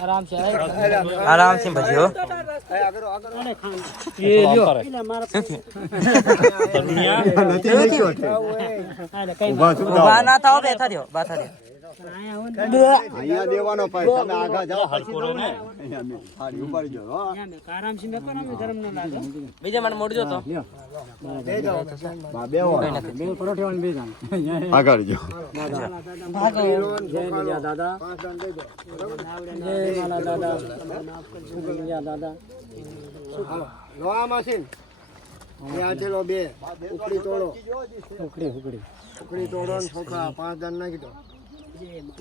आराम से भजियो ये ल्यो उभा ना थाओ बैठा दियो बैठा दियो અહીંયા દેવાનો ભાઈ તમે આગા જાઓ હરખો ને થાળી ઉપાડી જો આરામ થી મેકો ને ગરમ ન લાગે બીજા મને મોડજો તો બે જાઓ બા બેવો બે પરોઠાવાળી બે જાણ આગળ જો ભાગો જય લીલા દાદા જય માલા દાદા લીલા દાદા લો આ મશીન આ ચલો બે ઉકડી તોડો ઉકડી તોડો ને છોકરા 5 દાન નાખી દો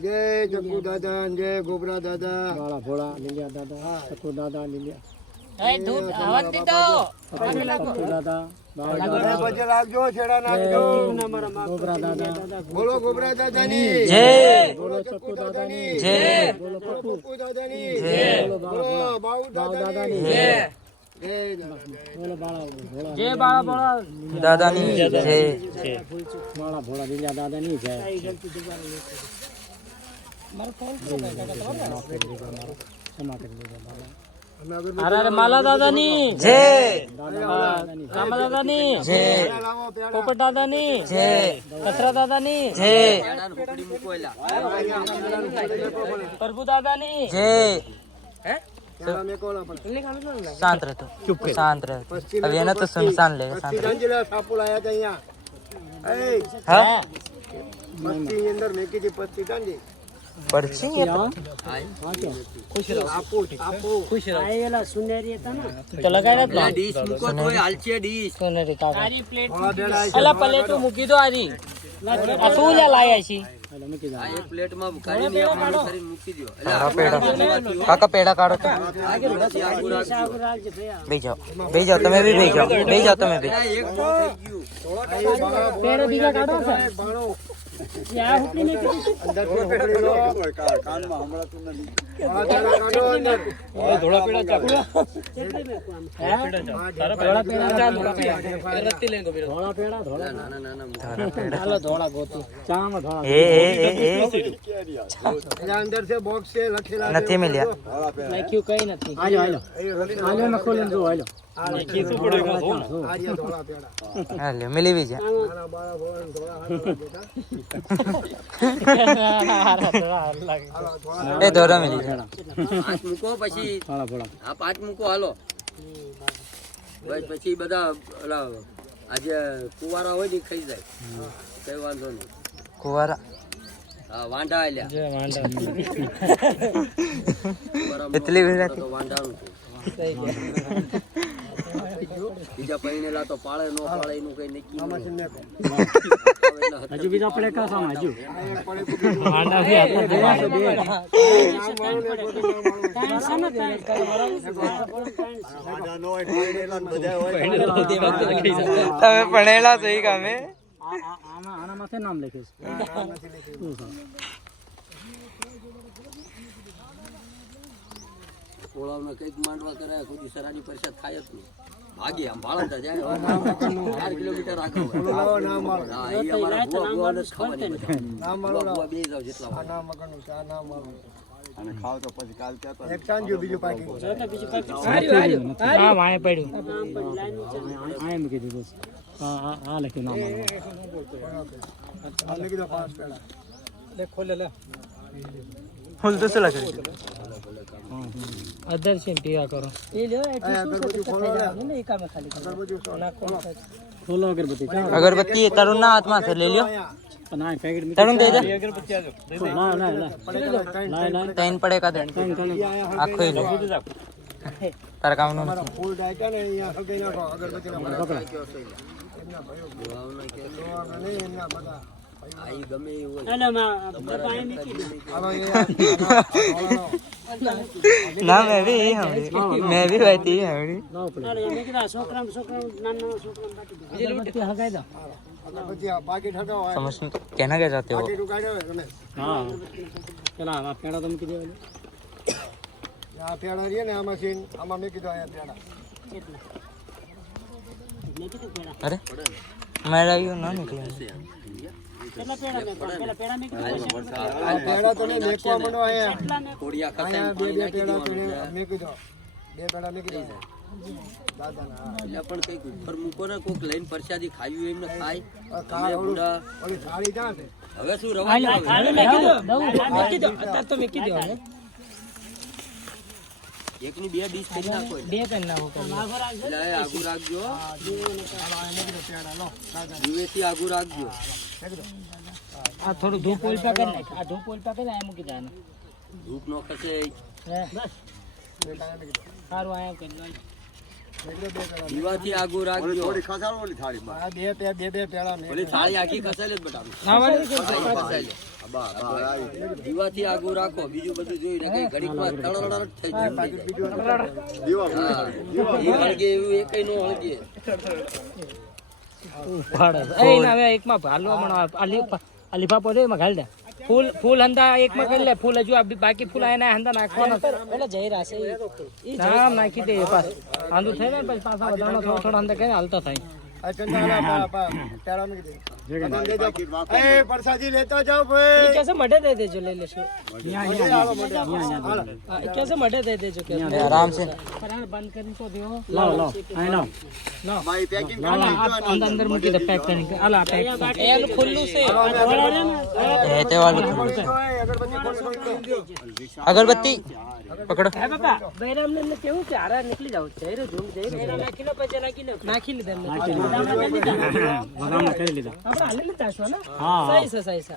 જય જગુ દાદા જય ગોબરા દાદા વાળા ભોળા લીલા દાદા સકુ દાદા લીલા એ દૂધ આવત દીધો સકુ દાદા પછી લાગજો છેડા નાખજો ગોબરા દાદા બોલો ગોબરા દાદાની જય બોલો ચક્કુ દાદાની જય બોલો પપ્પુ દાદાની જય બોલો બાઉ દાદાની જય બોલો બાળા ભોળા જય બાળા ભોળા દાદાની જય બાળા ભોળા લીલા દાદાની જય અરે માલા દાદાની જય રામા દાદાની જય પોપટ દાદાની જય કચરા દાદાની જય પ્રભુ દાદાની જય शांत रहो चुप शांत रहो अब ये ना तो सुनसान ले शांत रहो सापू लाया था यहाँ हाँ पत्ती अंदर मेकी थी पत्ती कांजी पर्ची है खुश रहो आपू आपू खुश रहो आएला सुनेरी था ना तो लगाया ना ડીશ મૂકો તોય હાલશે ડીશ सुनेरी का सारी प्लेट थोड़ा बेड़ा अला पले तो मुकी दो आरी असूला लाया छी हेलो मैं किधर આ એક પ્લેટમાં કાઢીને એક માણસ કરીને મૂકી દો पेड़ा काका पेड़ा काटो तो सागुराज भैया बेच जाओ तुम्हें भी बेच जाओ तुम्हें भी એક બહુ થઈ ગયું पेड़ बीजा काटो सर क्या हुक्की नहीं पड़ी अंदर से पकड़ी लो कान में हमला तू नहीं काटो अंदर થોડા પેડા ચાકુ धोला पेड़ा रत्ती लेंगे फिर धोला पेड़ा धोला ના ના ના ના हेलो धोला गोती चाम धोला ए अंदर से बॉक्स से लखेला नथी मिलिया मैं क्यों कहीं नहीं आ जाओ आलो मैं खोल दो आलो ये तो पड़ेगा आज ये थोड़ा पेड़ा हाले मिली भी जा खाना बारा भोन थोड़ा बेटा ए दोरा मिली जा પાંચ મૂકો પછી थोड़ा थोड़ा આ પાંચ મૂકો હાલો બસ પછી બધા ઓલા આજે કુવારા હોય ને ખાઈ જાય કઈ વાંધો નહીં कुवारा હા વાંઢા આલ્યા जय वांडा इतनी भी रहती તો વાંઢાનું છે બીજા પૈણેલા તો પાળે નો પાળે એનું કઈ નક્કી ન હોય. हजू बीजा पड़े का साम हजू वांडा भी आता देवा से दे તમે ભણેલા છો ઈ ગામે आना आना माथे नाम लिखे કોળાવને કઈક માંડવા કરે કોઈ સરાની પરિષદ થાય જ નહીં ભાગે આમ ભાળતા જાય 4 કિલોમીટર આગળ લાવો નામ મારો હા એ અમારા ભુવા જ ખબર નહીં નામ મારો ભુવા બે જાવ જેટલા આ નામ મગનનું છે આ નામ મારો અને ખાવ તો પછી કાલ કહેતો એક ચાંજ્યું બીજું પાકી हां वाए पड़્યું आए में कीधું બસ हां हां લખ્યું નામ આ લખી દો 5 પેડા લે ખોલે લે फुल तो से लग रही अदर से पिया करो ये लो અગરબત્તી ખોલો લે नहीं काम खाली અગરબત્તી ખોલો खोलो अगरबत्ती अगरबत्ती तरुण ना हाथ में से ले लियो ना पैकेट में तरुण दे दे ना ना ना ना तीन पड़े का दे आखो ही लो तार काम नो ફૂલ ડાયકા ને અહીંયા હલગાઈ નાખો અગરબત્તીના पकड़ा એમના નહીં એમના બધા આ ઈ ગમે એવું હોય अरे मां पानी में की આવા ना मैं भी बैठी हूं ना पड़े अरे मैं किदा छोकरा नाना छोकरा बाटी अगरबत्ती हगाई दो અગરબત્તી આ પાકીટ હટાવો समझ कहना क्या चाहते हो પાકીટ ઉગાડ્યો તમે हां चला आप पेड़ा तुम की दे આ પેડા રહે ને આ મશીન આમાં મેં કીધું અહીંયા પેડા अरे मैं रही हूं ना निकले આ પેડા તો નહીં મેકવા માંડો અહીંયા કોડિયા અહીંયા ખસાઈને બે પાણી નાખી પેડા દેવાનું છે. મેકી દો બે પેડા મેકી દો દાદાના એટલે પણ કઈક ઉપર મૂકો ને કોક લઈને પ્રસાદી ખાયું એમને ખાય આ તમે કાળ ઓલું બુડા ઓલી થાળી ક્યાં છે હવે શું રવા દેવાનું? એકની બે ડીશ કરી નાખો એટલે. એટલે એ આગું રાખજો દિવેથી આગું રાખજો. આ થોડું ધૂપ ઓલપા કરી નાખ આ ધૂપ ઓલપા કરી આ મૂકી દેવાનું ધૂપ નો ખસે સારું આયા કરી દીવાથી આગું રાખજો. થોડી ખસાડો ઓલી થાળીમાં. આ બે પેડા ઓલી થાળી આખી ખસેલે જ બટાનું. ખસેલે. બા આવી. દીવાથી આગું રાખો, બીજું બધું જોઈને કઈ ઘડીકમાં તળતળ થઈ જાય. દીવા હા. એ હળગે એવું એકય નો હળગે. હવે એકમાં ભાલો અલીફા પડે એમાં ઘાલ દે ફૂલ હંદા એકમાં કરી લે ફૂલ હજુ બાકી ફૂલ એના હંદા નાખવાના એટલે જઈ રહેશે નામ નાખી દે પાસ આંધું થઈ ને પછી પાછા વધારનો થોડો થોડો અંદર કરીને હાલતા થાય આ ચંદા પેડા મેકી દે એ પરસાદી લેતા જાઓ ભાઈ कैसे मटे दे देजो ले लेशो कैसे मटे दे देजो के आराम से फरार बंद करने को दियो लाओ लाओ आई नो लाओ મારી પેકિંગ अंदर अंदर मुकी दे पैक करने के अला पैक ए खुल्लू से ते वाले अगरबत्ती पकड़ो है पापा बैराम ने केવું કે આરા નીકળી જાવ જઈરો ઝૂમ જઈરો નાખી લો પછી નાખી લીધા વગામ કરી લીધા આપણે હાલે લીધા છો ને હા સહી છે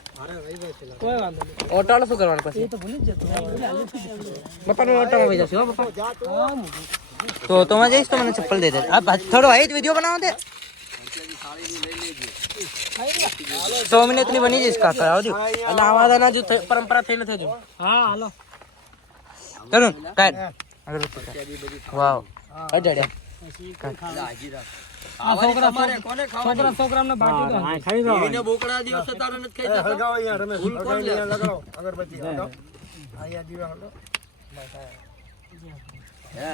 કોઈ વાંધો નહીં ઓટાળો શું કરવાનું પછી એ તો ભૂલી જ જતો બપાનો ઓટામાં વઈ જશે હો બપા તો માં જઈશ તો મને ચપ્પલ દે દે આ થોડો હાઈટ વિડિયો બનાવો દે 100 મિનિટ ની બની જઈશ કાકા આવજો એટલે આવાદાના જો પરંપરા થયેલી થજો હા હાલો ચલો કાઢ અગરબત્તી વાવ અડડે છોકરા ને બાટી દો ખાઈ જાવ એને બોકડા દિવસ તારે નથી ખાઈ જતા. હળગાવો અહીંયા રમેશ હળગાવો અહીંયા લગાડો અગરબત્તી હળગાવો અહીંયા દીવા હળગાવો હે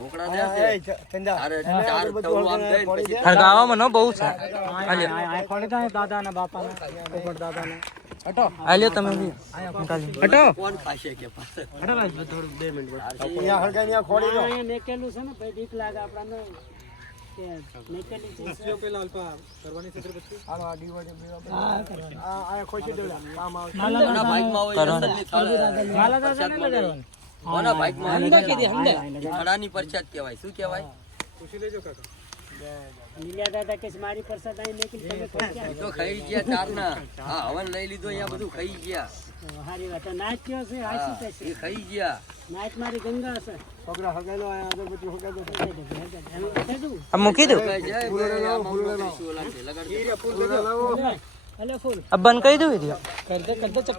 બોકડા દેશે ચંદા તારે ચાર તવું આમ દઈને પછી હળગાવામાં ન બહુ છે આ ખોડી દે દાદા ને બાપા ને પોપટ દાદા ને હટો આલ્યો તમે નિકાલી હટો કોણ ખાશે કે પાસે હટો રાજ થોડું 2 મિનિટ અહીંયા હળગાવી અહીંયા ખોડી દો અહીંયા મેકેલું છે ને ભાઈ બીક લાગે આપણને કે મેકેલી છે પેલા અલ્પા કરવાની છત્રપતિ હાલો આ દીવા આ ખોશી દેવડા કામ આવશે કોના બાઈકમાં હોય અસલની થાળ માલા દાદા ને લગાડવાનું કોના બાઈકમાં હંદા કીધી હંદા ખડાની પરસાદ કહેવાય. શું કહેવાય? નીલા દાદા કે મારી પ્રસાદ અહીં મેકેલી તમે ખાઈ એ તો ખાઈ ગયા ચારના. હા હવન લઈ લીધો અહીંયા બધું ખાઈ ગયા. હારી વાત નાચ કયો છે આસી હા, છે એ ખાઈ ગયા. નાચ મારી ગંગા છે છોકરા હળગાવી લો અહીંયા અગરબત્તી હળગાવી દો આ મૂકી દો જય ભોળેનાથ, આમાં કરીશું ઓલા છે, લગાડજો. હલો ફૂલ अब बंद कर दो वीडियो કરતે ચકલી